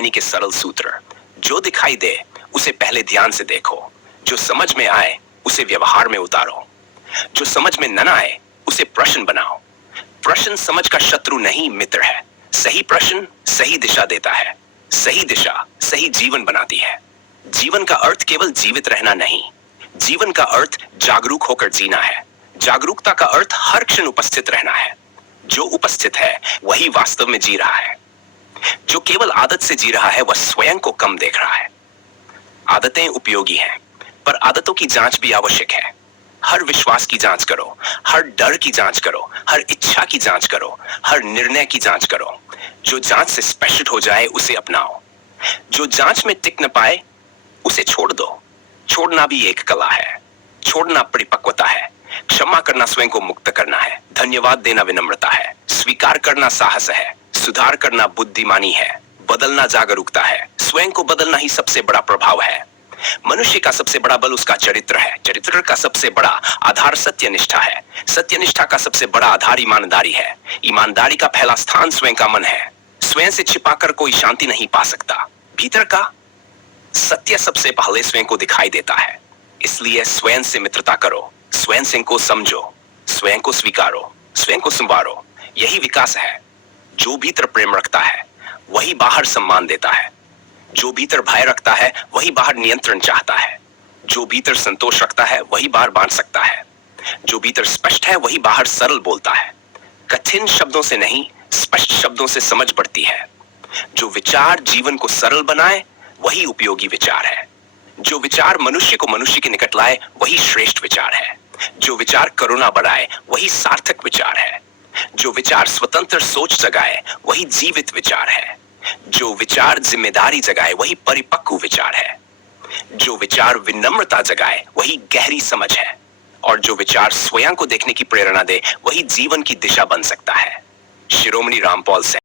सैनी के सरल सूत्र। जो दिखाई दे उसे पहले ध्यान से देखो, जो समझ में आए उसे व्यवहार में उतारो, जो समझ में न आए उसे प्रश्न बनाओ। प्रश्न समझ का शत्रु नहीं मित्र है। सही प्रश्न सही दिशा देता है, सही दिशा सही जीवन बनाती है। जीवन का अर्थ केवल जीवित रहना नहीं, जीवन का अर्थ जागरूक होकर जीना है। जागरूकता का अर्थ हर क्षण उपस्थित रहना है। जो उपस्थित है वही वास्तव में जी रहा है। जो केवल आदत से जी रहा है वह स्वयं को कम देख रहा है। आदतें उपयोगी हैं, पर आदतों की जांच भी आवश्यक है। हर विश्वास की जांच करो, हर डर की जांच करो, हर इच्छा की जांच करो, हर निर्णय की जांच करो। जो जांच से स्पष्ट हो जाए उसे अपनाओ, जो जांच में टिक न पाए उसे छोड़ दो। छोड़ना भी एक कला है, छोड़ना परिपक्वता है। क्षमा करना स्वयं को मुक्त करना है, धन्यवाद देना विनम्रता है, स्वीकार करना साहस है, सुधार करना बुद्धिमानी है, बदलना जागरूकता है। स्वयं को बदलना ही सबसे बड़ा प्रभाव है। मनुष्य का सबसे बड़ा बल उसका चरित्र है। चरित्र का सबसे बड़ा आधार सत्यनिष्ठा है। सत्यनिष्ठा का सबसे बड़ा आधार ईमानदारी है। ईमानदारी का पहला स्थान स्वयं का मन है। स्वयं से छिपाकर कोई शांति नहीं पा सकता। भीतर का सत्य सबसे पहले स्वयं को दिखाई देता है। इसलिए स्वयं से मित्रता करो, स्वयं से को समझो, स्वयं को स्वीकारो, स्वयं को संवारो। यही विकास है। जो भीतर प्रेम रखता है वही बाहर सम्मान देता है। जो भीतर भय रखता है वही बाहर नियंत्रण चाहता है। जो भीतर संतोष रखता है वही बाहर बांट सकता है। जो भीतर स्पष्ट है वही बाहर सरल बोलता है। कठिन शब्दों से नहीं, स्पष्ट शब्दों से समझ बढ़ती है। जो विचार जीवन को सरल बनाए वही उपयोगी विचार है। जो विचार मनुष्य को मनुष्य के निकट लाए वही श्रेष्ठ विचार है। जो विचार करुणा बढ़ाए वही सार्थक विचार है। जो विचार स्वतंत्र सोच जगाए वही जीवित विचार है। जो विचार जिम्मेदारी जगाए वही परिपक्व विचार है। जो विचार विनम्रता जगाए वही गहरी समझ है। और जो विचार स्वयं को देखने की प्रेरणा दे वही जीवन की दिशा बन सकता है। शिरोमणि रामपाल सैनी।